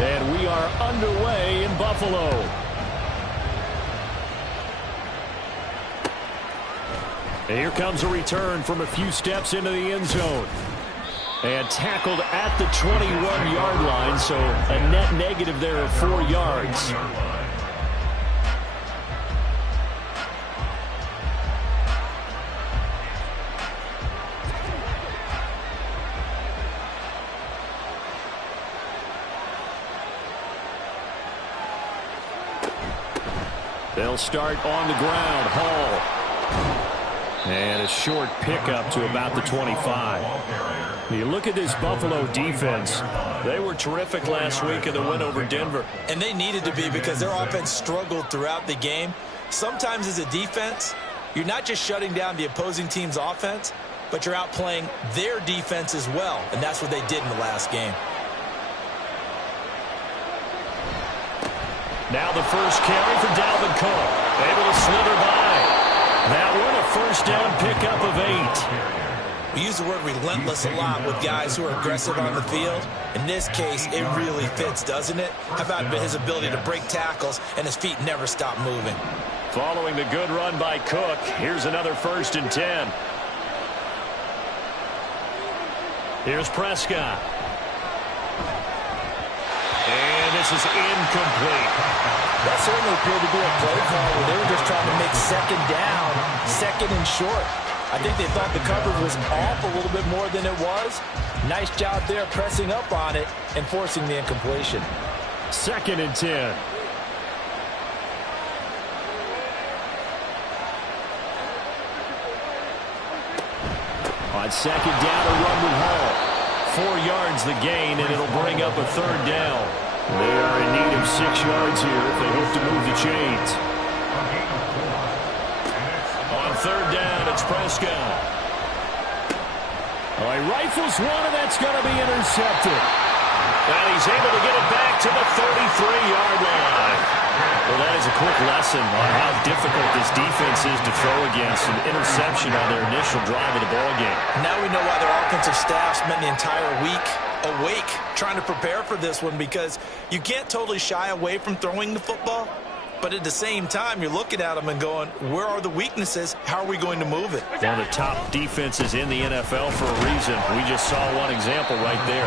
And we are underway in Buffalo. And here comes a return from a few steps into the end zone. And tackled at the 21-yard line, so a net negative there of 4 yards. They'll start on the ground. Hall. And a short pickup to about the 25. You look at this Buffalo defense. They were terrific last week in the win over Denver. And they needed to be because their offense struggled throughout the game. Sometimes as a defense, you're not just shutting down the opposing team's offense, but you're outplaying their defense as well. And that's what they did in the last game. Now the first carry for Dalvin Cook. Able to slither by. That one a first down pickup of 8. We use the word relentless a lot with guys who are aggressive on the field. In this case, it really fits, doesn't it? How about his ability to break tackles and his feet never stop moving? Following the good run by Cook, here's another 1st and 10. Here's Prescott. And this is incomplete. That certainly appeared to be a play call where they were just trying to make second down, second and short. I think they thought the coverage was off a little bit more than it was. Nice job there pressing up on it and forcing the incompletion. 2nd and 10. On 2nd down, a run with Hall. 4 yards the gain, and it'll bring up a 3rd down. They are in need of 6 yards here if they hope to move the chains. On 3rd down, it's Prescott. Oh, he rifles one, and that's going to be intercepted. And he's able to get it back to the 33-yard line. Well, that is a quick lesson on how difficult this defense is to throw against. An interception on their initial drive of the ballgame. Now we know why their offensive staff spent the entire week awake trying to prepare for this one, because you can't totally shy away from throwing the football, but at the same time you're looking at them and going, where are the weaknesses? How are we going to move it? One of the top defenses in the NFL for a reason. We just saw one example right there.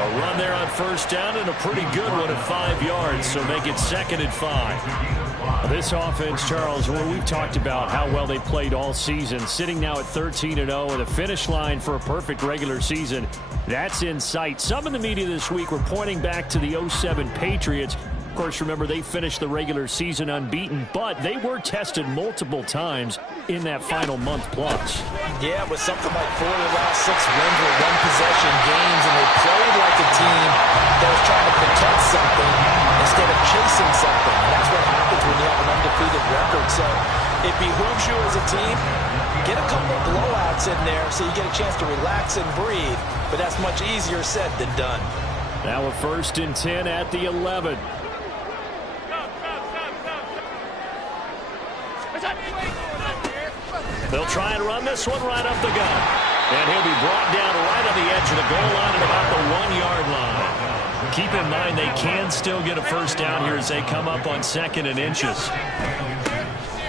A run there on 1st down, and a pretty good one at 5 yards, so make it 2nd and 5. This offense, Charles, where we've talked about how well they played all season, sitting now at 13-0 and a finish line for a perfect regular season. That's in sight. Some in the media this week were pointing back to the 07 Patriots. Of course, remember, they finished the regular season unbeaten, but they were tested multiple times in that final month plus. Yeah, with something like 4 of the last 6 wins were one-possession games, and they played like a team that was trying to protect something instead of chasing something. And that's what happens when you have an undefeated record. So it behooves you as a team, get a couple of blowouts in there so you get a chance to relax and breathe, but that's much easier said than done. Now a 1st and 10 at the 11. They'll try and run this one right up the gut. And he'll be brought down right on the edge of the goal line at about the 1-yard line. Keep in mind they can still get a 1st down here as they come up on 2nd and inches.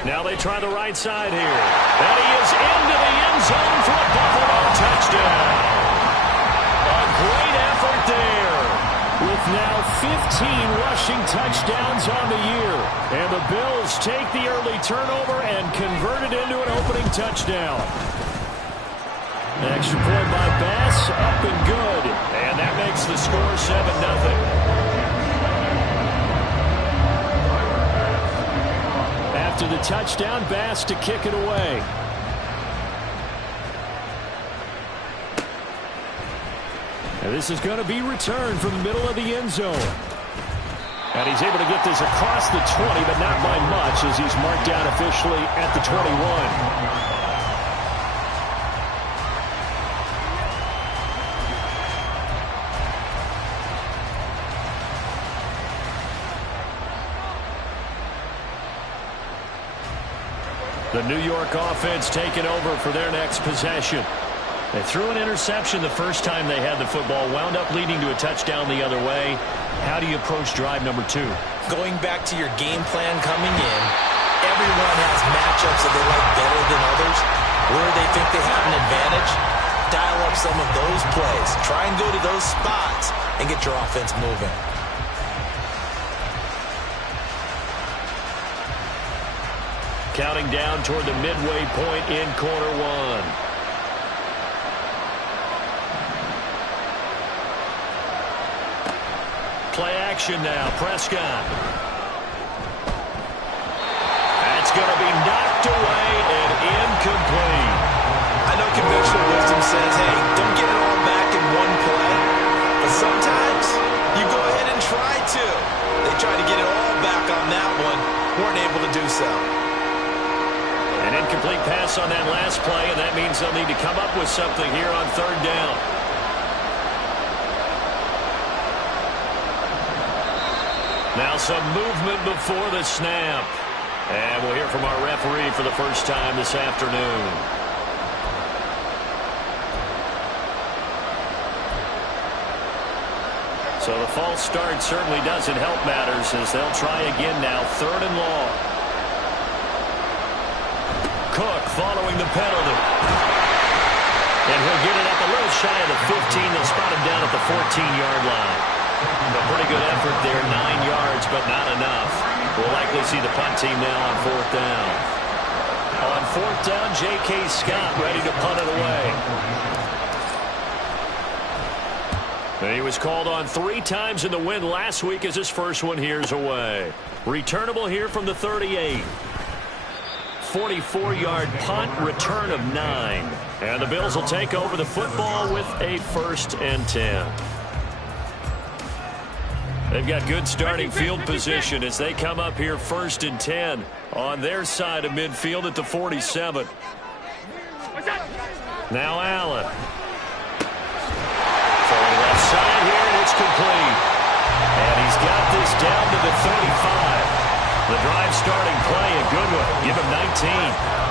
Now they try the right side here. And he is into the end zone for a Buffalo touchdown. A great effort there. With now 15 rushing touchdowns on the year. And the Bills take the early turnover and convert it into an opening touchdown. An extra point by Bass, up and good. And that makes the score 7-0. After the touchdown, Bass to kick it away. And this is going to be returned from the middle of the end zone. And he's able to get this across the 20, but not by much, as he's marked down officially at the 21. The New York offense taking over for their next possession. They threw an interception the first time they had the football, wound up leading to a touchdown the other way. How do you approach drive number 2? Going back to your game plan coming in, everyone has matchups that they like better than others. Where they think they have an advantage, dial up some of those plays. Try and go to those spots and get your offense moving. Counting down toward the midway point in quarter 1. Play action now. Prescott. That's going to be knocked away and incomplete. I know conventional wisdom says, hey, don't get it all back in one play. But sometimes you go ahead and try to. They tried to get it all back on that one. Weren't able to do so. An incomplete pass on that last play, and that means they'll need to come up with something here on 3rd down. Now some movement before the snap. And we'll hear from our referee for the first time this afternoon. So the false start certainly doesn't help matters as they'll try again now. 3rd and long. Cook following the penalty. And he'll get it up a little shy of the 15. They'll spot him down at the 14-yard line. A pretty good effort there, 9 yards, but not enough. We'll likely see the punt team now on 4th down. On 4th down, J.K. Scott ready to punt it away. And he was called on 3 times in the win last week as his first one here's away. Returnable here from the 38. 44-yard punt, return of 9. And the Bills will take over the football with a 1st and 10. They've got good starting field position as they come up here 1st and 10 on their side of midfield at the 47. Now Allen. Falling left side here, and it's complete. And he's got this down to the 35. The drive starting play, a good one. Give him 19.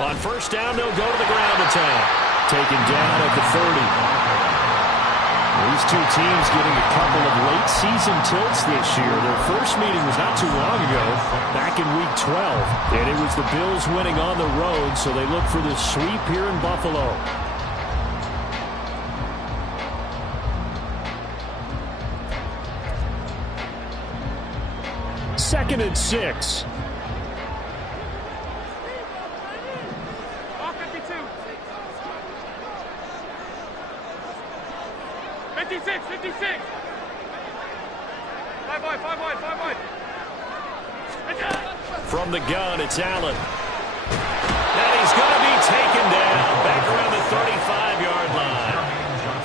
On 1st down, they'll go to the ground attack. Taken down at the 30. These two teams getting a couple of late-season tilts this year. Their first meeting was not too long ago, back in Week 12. And it was the Bills winning on the road, so they look for this sweep here in Buffalo. Second and 6. 56, 56. 5 wide, 5 wide, 5 wide. From the gun, it's Allen. And he's going to be taken down back around the 35-yard line.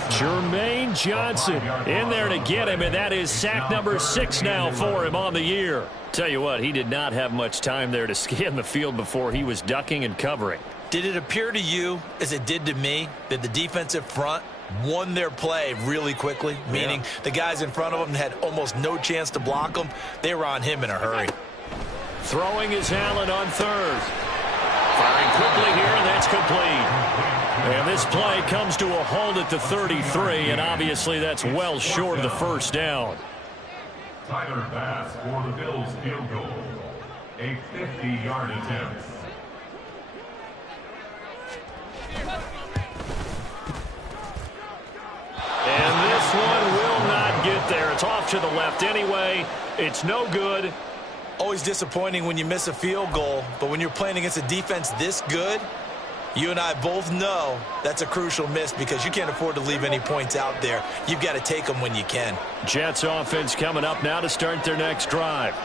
Jermaine Johnson in there to get him, and that is sack number 6 now for him on the year. Tell you what, he did not have much time there to scan the field before he was ducking and covering. Did it appear to you, as it did to me, that the defensive front won their play really quickly, meaning the guys in front of them had almost no chance to block them? They were on him in a hurry. Throwing is Allen on 3rd. Firing quickly here, and that's complete. And this play comes to a halt at the 33, and obviously that's well short of the 1st down. Tyler Bass for the Bills field goal. A 50-yard attempt. And this one will not get there. It's off to the left anyway. It's no good. Always disappointing when you miss a field goal, but when you're playing against a defense this good, you and I both know that's a crucial miss because you can't afford to leave any points out there. You've got to take them when you can. Jets offense coming up now to start their next drive.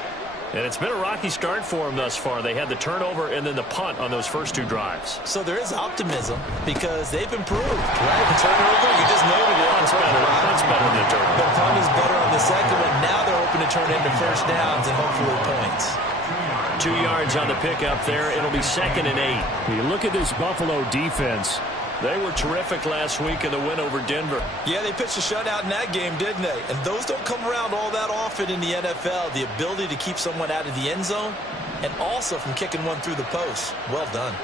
And it's been a rocky start for them thus far. They had the turnover and then the punt on those first 2 drives. So there is optimism because they've improved, right? The turnover, you just noted it. Punt's better. Punt's better than the turnover. The punt is better on the second one. Now they're hoping to turn into 1st downs and hopefully points. 2 yards on the pickup there. It'll be 2nd and 8. You look at this Buffalo defense. They were terrific last week in the win over Denver. Yeah, they pitched a shutout in that game, didn't they? And those don't come around all that often in the NFL. The ability to keep someone out of the end zone and also from kicking one through the post. Well done.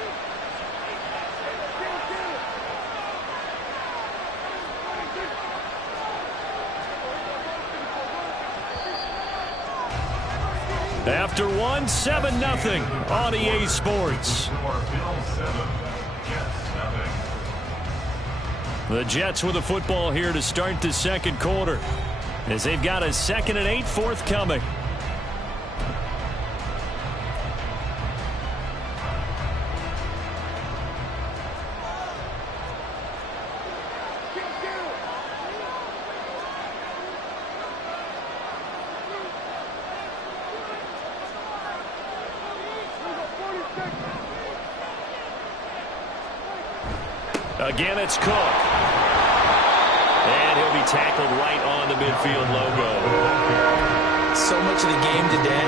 After one, 7-0 on EA Sports. The Jets with the football here to start the second quarter, as they've got a 2nd and 8 forthcoming. Again, it's Cook. And he'll be tackled right on the midfield logo. So much of the game today,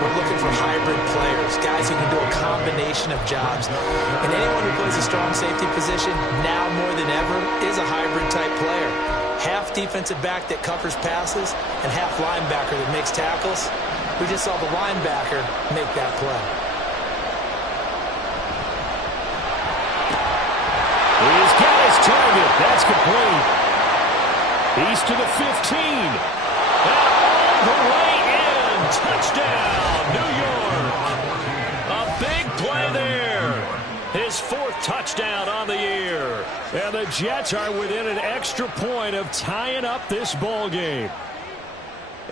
we're looking for hybrid players, guys who can do a combination of jobs. And anyone who plays a strong safety position, now more than ever, is a hybrid-type player. Half defensive back that covers passes and half linebacker that makes tackles. We just saw the linebacker make that play. He's got his target. That's complete. He's to the 15. And all the way in. Touchdown, New York. A big play there. His 4th touchdown on the year. And the Jets are within an extra point of tying up this ball game.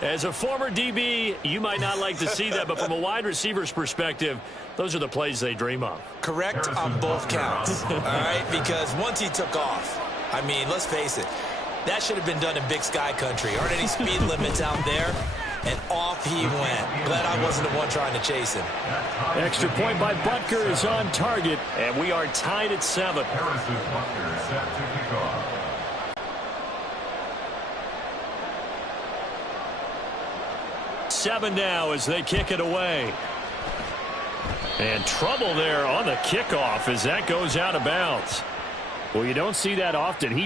As a former DB, you might not like to see that, but from a wide receiver's perspective, those are the plays they dream of. Correct on both counts, all right? Because once he took off, I mean, let's face it, that should have been done in Big Sky country. Aren't any speed limits out there? And off he went. Glad I wasn't the one trying to chase him. Extra point by Butker is on target, and we are tied at 7. Harrison Butker set to kick off. 7 now as they kick it away. And trouble there on the kickoff as that goes out of bounds. Well, you don't see that often. He